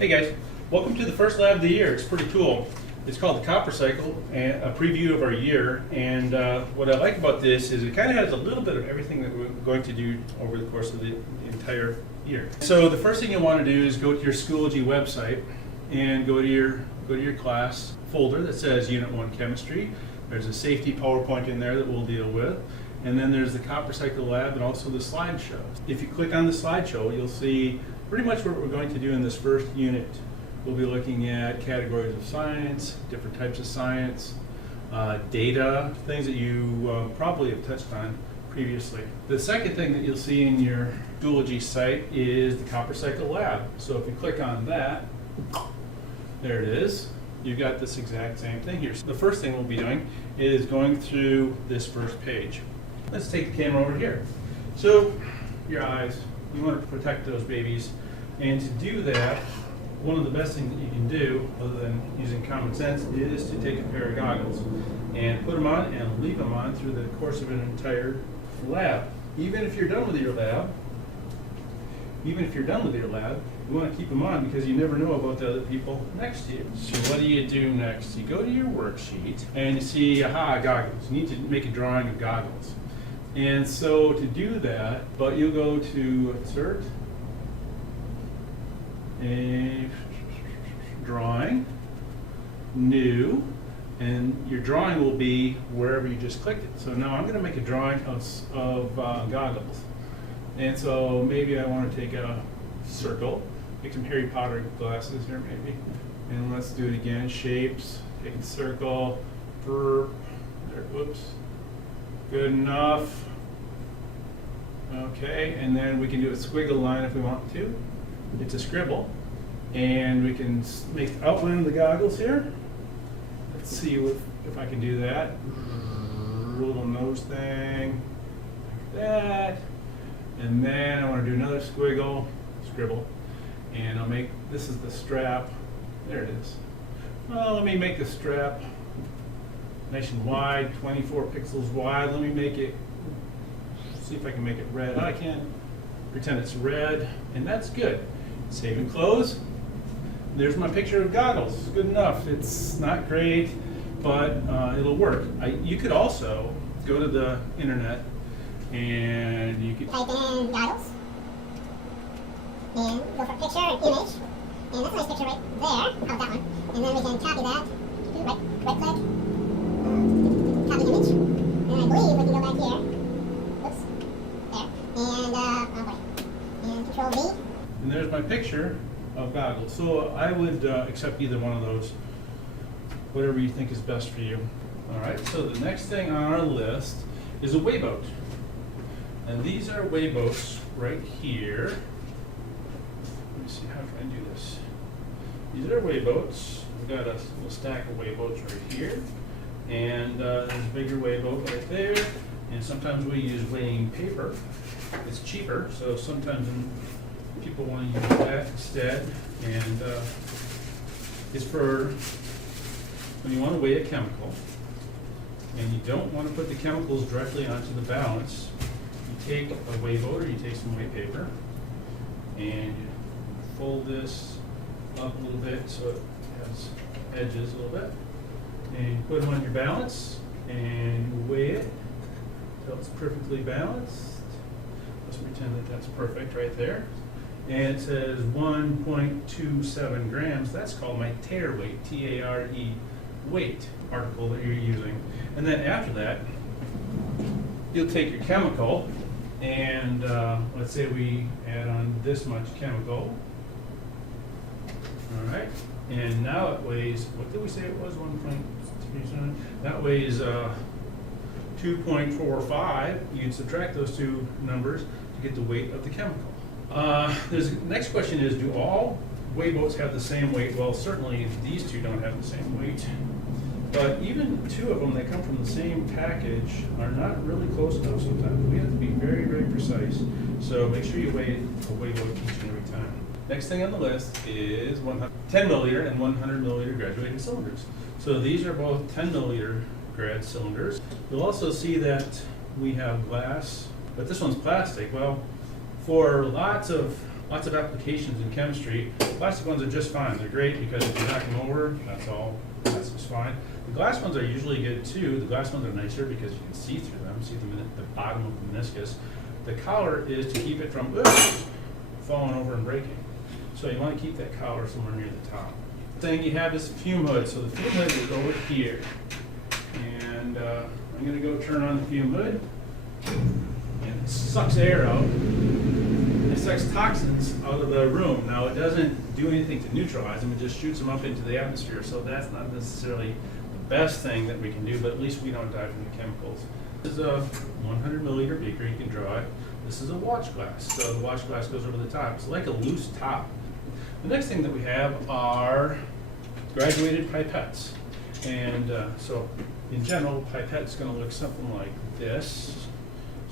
Hey guys, welcome to the first lab of the year. It's pretty cool. It's called the Copper Cycle, and a preview of our year. And what I like about this is it kind of has a little bit of everything that we're going to do over the course of the entire year. So the first thing you'll want to do is go to your Schoology website and go to your class folder that says Unit 1 Chemistry. There's a safety PowerPoint in there that we'll deal with. And then there's the Copper Cycle Lab and also the slideshow. If you click on the slideshow, you'll see pretty much what we're going to do in this first unit. We'll be looking at categories of science, different types of science, data, things that you probably have touched on previously. The second thing that you'll see in your Schoology site is the Copper Cycle Lab. So if you click on that, there it is. You've got this exact same thing here. So the first thing we'll be doing is going through this first page. Let's take the camera over here. So your eyes, you want to protect those babies. And to do that, one of the best things that you can do, other than using common sense, is to take a pair of goggles and put them on and leave them on through the course of an entire lab. Even if you're done with your lab, you want to keep them on because you never know about the other people next to you. So what do you do next? You go to your worksheet and you see, goggles. You need to make a drawing of goggles. And so to do that, but you'll go to Insert, a drawing, New, and your drawing will be wherever you just clicked it. So now I'm going to make a drawing of goggles. And so maybe I want to take a circle, make some Harry Potter glasses here maybe. And let's do it again, shapes, take a circle, there, whoops. Good enough. Okay, and then we can do a squiggle line if we want to. It's a scribble. And we can make the outline of the goggles here. Let's see if I can do that. Little nose thing, like that. And then I want to do another scribble. And I'll make, this is the strap. There it is. Well, let me make the strap nice and wide, 24 pixels wide. Let me make it, see if I can make it red. I can pretend it's red, and that's good. Save and close. There's my picture of goggles. Good enough. It's not great, but it'll work. You could also go to the internet and you could type in goggles and go for picture and image. And that's a nice picture right there of that one. And then we can copy that. Right click. Copy image, and I believe we can go back here. Oops, there, and Control V. And there's my picture of goggles. So I would accept either one of those, whatever you think is best for you. All right. So the next thing on our list is a wayboat, and these are wayboats right here. Let me see, how can I do this? These are wayboats. We've got a little stack of wayboats right here. And there's a bigger wayboat right there. And sometimes we use weighing paper. It's cheaper, so sometimes people want to use that instead. And it's for when you want to weigh a chemical and you don't want to put the chemicals directly onto the balance. You take a wayboat or you take some weight paper and you fold this up a little bit so it has edges a little bit. And you put them on your balance and you weigh it until it's perfectly balanced. Let's pretend that that's perfect right there. And it says 1.27 grams. That's called my tare weight, T-A-R-E, weight article that you're using. And then after that, you'll take your chemical and let's say we add on this much chemical. All right. And now it weighs, what did we say it was, 1.27? That weighs 2.45. You can subtract those two numbers to get the weight of the chemical. Next question is, do all wayboats have the same weight? Well, certainly these two don't have the same weight. But even two of them that come from the same package are not really close enough sometimes. We have to be very, very precise. So make sure you weigh a wayboat each and every time. Next thing on the list is 10 milliliter and 100 milliliter graduated cylinders. So these are both 10 milliliter grad cylinders. You'll also see that we have glass, but this one's plastic. Well, for lots of lots of applications in chemistry. Plastic ones are just fine. They're great because if you knock them over, that's just fine. The glass ones are usually good too. The glass ones are nicer because you can see through them, see them at the bottom of the meniscus. The collar is to keep it from falling over and breaking. So you want to keep that collar somewhere near the top. The thing you have is the fume hood. So the fume hood is over here. And I'm going to go turn on the fume hood. And it sucks air out. It sucks toxins out of the room. Now it doesn't do anything to neutralize them. It just shoots them up into the atmosphere. So that's not necessarily the best thing that we can do, but at least we don't die from the chemicals. This is a 100 milliliter beaker. You can draw it. This is a watch glass. So the watch glass goes over the top. It's like a loose top. The next thing that we have are graduated pipettes. And so in general, pipette's going to look something like this.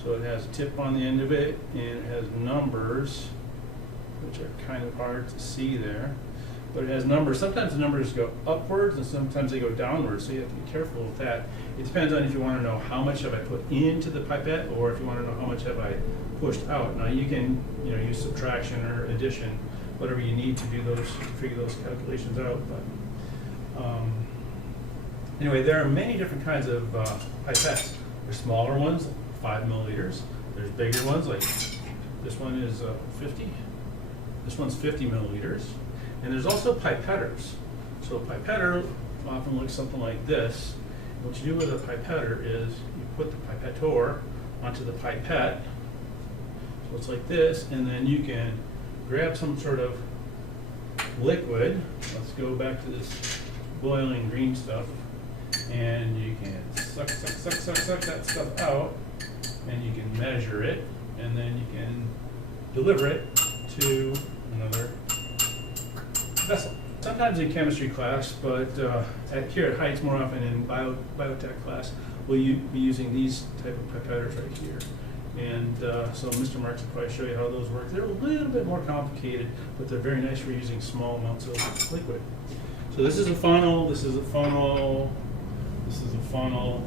So it has a tip on the end of it, and it has numbers, which are kind of hard to see there. But it has numbers. Sometimes the numbers go upwards, and sometimes they go downwards, so you have to be careful with that. It depends on if you want to know how much have I put into the pipette, or if you want to know how much have I pushed out. Now you can use subtraction or addition, whatever you need to do figure those calculations out. But anyway, there are many different kinds of pipettes. There's smaller ones, 5 milliliters. There's bigger ones, like this one is 50. This one's 50 milliliters. And there's also pipetters. So a pipetter often looks something like this. What you do with a pipetter is you put the pipettor onto the pipette. So it's like this, and then you can grab some sort of liquid. Let's go back to this boiling green stuff. And you can suck that stuff out, and you can measure it, and then you can deliver it to another vessel. Sometimes in chemistry class, but here at Heights more often in biotech class, we'll be using these type of pipetters right here. And so Mr. Marks will probably show you how those work. They're a little bit more complicated, but they're very nice for using small amounts of liquid. So this is a funnel, this is a funnel, this is a funnel,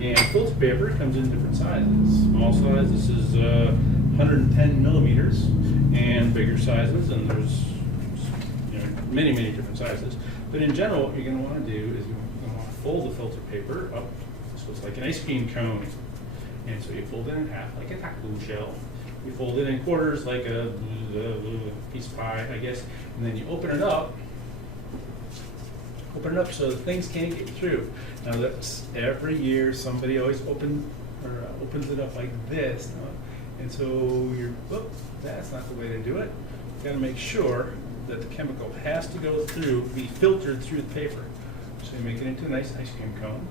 and filter paper comes in different sizes. Small size, this is 110 millimeters, and bigger sizes, and there's many different sizes. But in general, what you're going to want to do is you're going to want to fold the filter paper up, so it's like an ice cream cone. And so you fold it in half like a taco shell. You fold it in quarters like a piece of pie, I guess, and then you open it up so the things can't get through. Now that's every year somebody always opens it up like this. And so that's not the way to do it. You've got to make sure that the chemical has to be filtered through the paper. So you make it into a nice ice cream cone,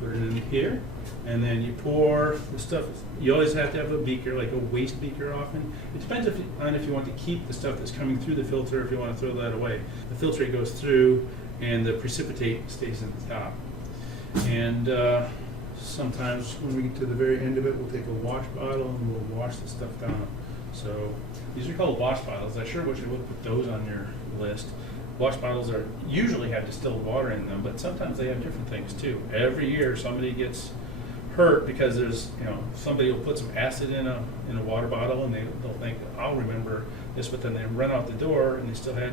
put it in here, and then you pour the stuff. You always have to have a beaker, like a waste beaker often. It depends on if you want to keep the stuff that's coming through the filter, or if you want to throw that away. The filtrate goes through, and the precipitate stays at the top. And sometimes when we get to the very end of it, we'll take a wash bottle and we'll wash the stuff down. So these are called wash bottles. I sure wish I would have put those on your list. Wash bottles usually have distilled water in them, but sometimes they have different things too. Every year somebody gets hurt because somebody will put some acid in a water bottle, and they'll think, I'll remember this, but then they run out the door and they still had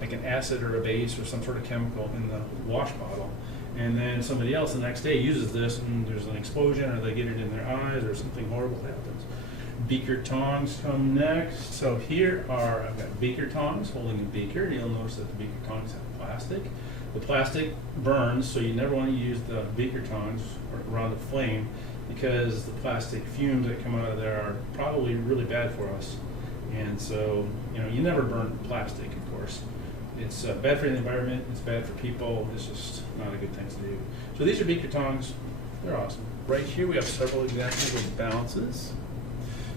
like an acid or a base or some sort of chemical in the wash bottle. And then somebody else the next day uses this, and there's an explosion, or they get it in their eyes, or something horrible happens. Beaker tongs come next. So here I've got beaker tongs holding a beaker. You'll notice that the beaker tongs have plastic. The plastic burns, so you never want to use the beaker tongs around the flame, because the plastic fumes that come out of there are probably really bad for us. And so, you never burn plastic, of course. It's bad for the environment, it's bad for people, it's just not a good thing to do. So these are beaker tongs. They're awesome. Right here we have several examples of balances.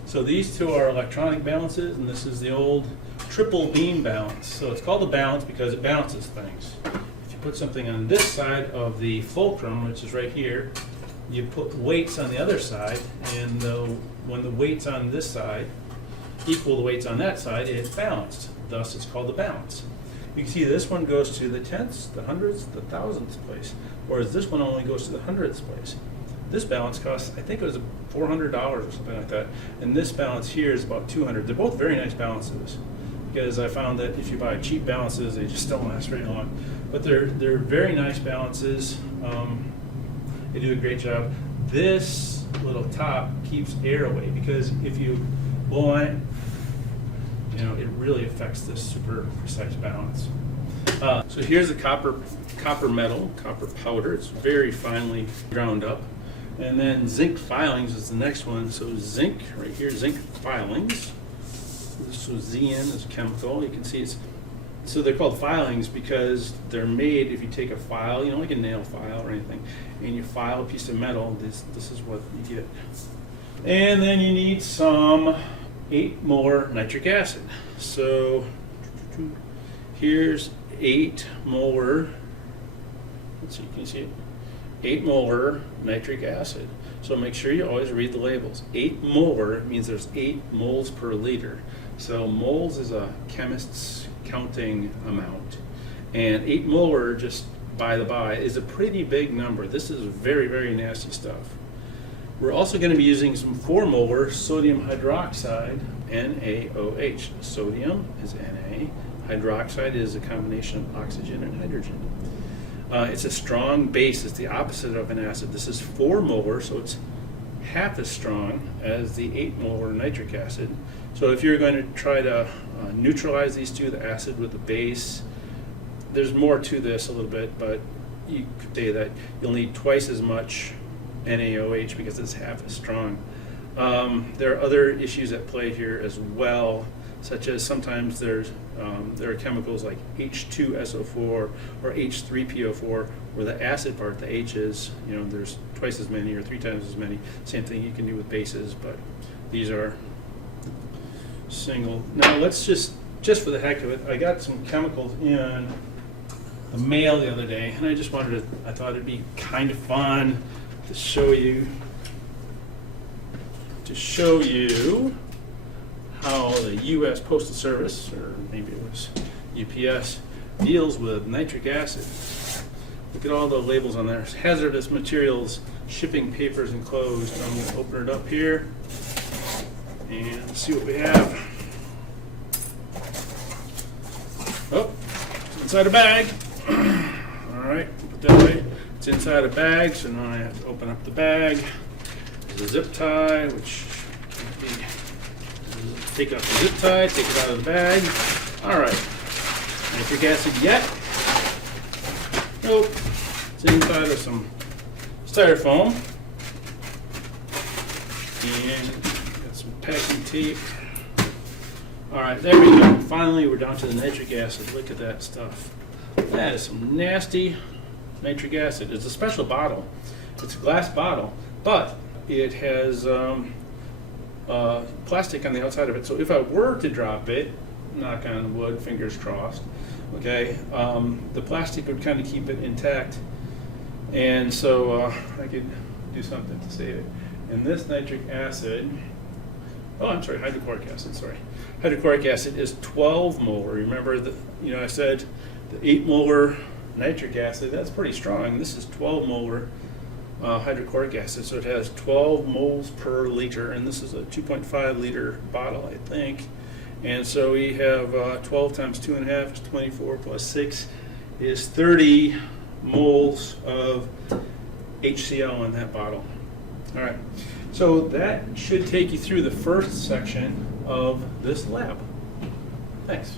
So these two are electronic balances, and this is the old triple beam balance. So it's called a balance because it balances things. If you put something on this side of the fulcrum, which is right here, you put weights on the other side, and when the weights on this side equal the weights on that side, it's balanced. Thus, it's called a balance. You can see this one goes to the tenths, the hundredths, the thousandths place, whereas this one only goes to the hundredths place. This balance costs, I think it was $400 or something like that. And this balance here is about $200. They're both very nice balances, because I found that if you buy cheap balances, they just don't last very long. But they're very nice balances. They do a great job. This little top keeps air away, because if you blow on it, it really affects this super precise balance. So here's the copper metal, copper powder. It's very finely ground up. And then zinc filings is the next one. So zinc, right here, zinc filings. This was ZN, this chemical. You can see so they're called filings because they're made, if you take a file, like a nail file or anything, and you file a piece of metal, this is what you get. And then you need some 8 molar nitric acid. So here's 8 molar, let's see, can you see it? 8 molar nitric acid. So make sure you always read the labels. 8 molar means there's 8 moles per liter. So moles is a chemist's counting amount. And 8 molar, just by the by, is a pretty big number. This is very, very nasty stuff. We're also going to be using some 4 molar sodium hydroxide, NaOH. Sodium is Na. Hydroxide is a combination of oxygen and hydrogen. It's a strong base. It's the opposite of an acid. This is 4 molar, so it's half as strong as the 8 molar nitric acid. So if you're going to try to neutralize these two, the acid with the base, there's more to this a little bit, but you could say that you'll need twice as much NaOH because it's half as strong. There are other issues at play here as well, such as sometimes there are chemicals like H2SO4 or H3PO4 where the acid part, the H is, there's twice as many or 3 times as many. Same thing you can do with bases, but these are single. Now let's just for the heck of it, I got some chemicals in the mail the other day, and I thought it'd be kind of fun to show you how the U.S. Postal Service, or maybe it was UPS, deals with nitric acid. Look at all the labels on there. Hazardous materials, shipping papers enclosed. I'm going to open it up here and see what we have. Oh, it's inside a bag. All right, put that away. It's inside a bag, so now I have to open up the bag. There's a zip tie, which can't be. Take out the zip tie, take it out of the bag. All right, nitric acid yet? Nope. It's inside of some styrofoam. And got some packing tape. All right, there we go. Finally, we're down to the nitric acid. Look at that stuff. That is some nasty nitric acid. It's a special bottle. It's a glass bottle, but it has plastic on the outside of it. So if I were to drop it, knock on wood, fingers crossed, okay, the plastic would kind of keep it intact. And so I could do something to save it. And this nitric acid, hydrochloric acid, Hydrochloric acid is 12 molar. Remember that, I said the 8 molar nitric acid, that's pretty strong. This is 12 molar hydrochloric acid, so it has 12 moles per liter, and this is a 2.5 liter bottle, I think. And so we have 12 times 2.5 is 24 plus 6 is 30 moles of HCl in that bottle. All right, so that should take you through the first section of this lab. Thanks.